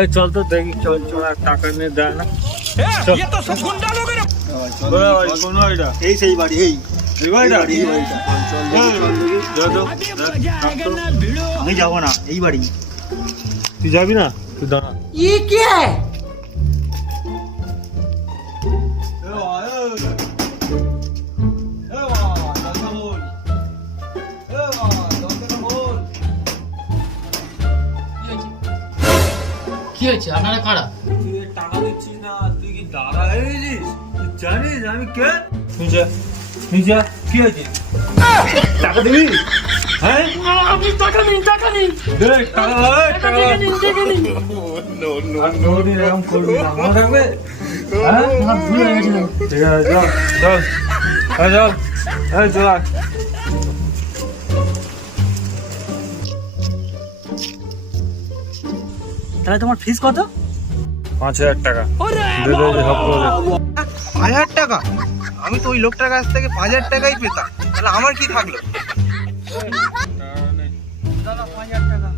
এই চল তো দেখি, চল চল, আর টাকা নিয়ে দেয় না। চল। কোন এটা? এই সেই বাড়ি, এই এই বাড়িটা? এই বাড়িটা। চল, চল, চল, আমি যাবো না, এই বাড়ি। তুই যাবি না? তুই দাঁড়া। কি হয়েছে? আপনারা কারা? তুই টাকা দিচ্ছিস না, তুই কি দাঁড়া হয়েছিস? তুই জানিস আমি কে? তুই যা, কি হয়েছে? টাকা দিবি? হ্যাঁ, আপনি টাকা নিন, টাকা নিন, দে টাকা, টাকা। আর কোনোদিন এরকম করবি না, মনে থাকবে? হ্যাঁ, আমার ভুল হয়ে গেছিল। ঠিক আছে, চল চল, এই চল, এই চল। তাহলে তোমার ফিস কত? 5,000 টাকা। দে দে দে, সব করে দে। 5,000 টাকা? আমি তো ওই লোকটার কাছ থেকে 5,000 টাকাই পেতাম, তাহলে আমার কি থাকলো? দাদা 5,000 টাকা।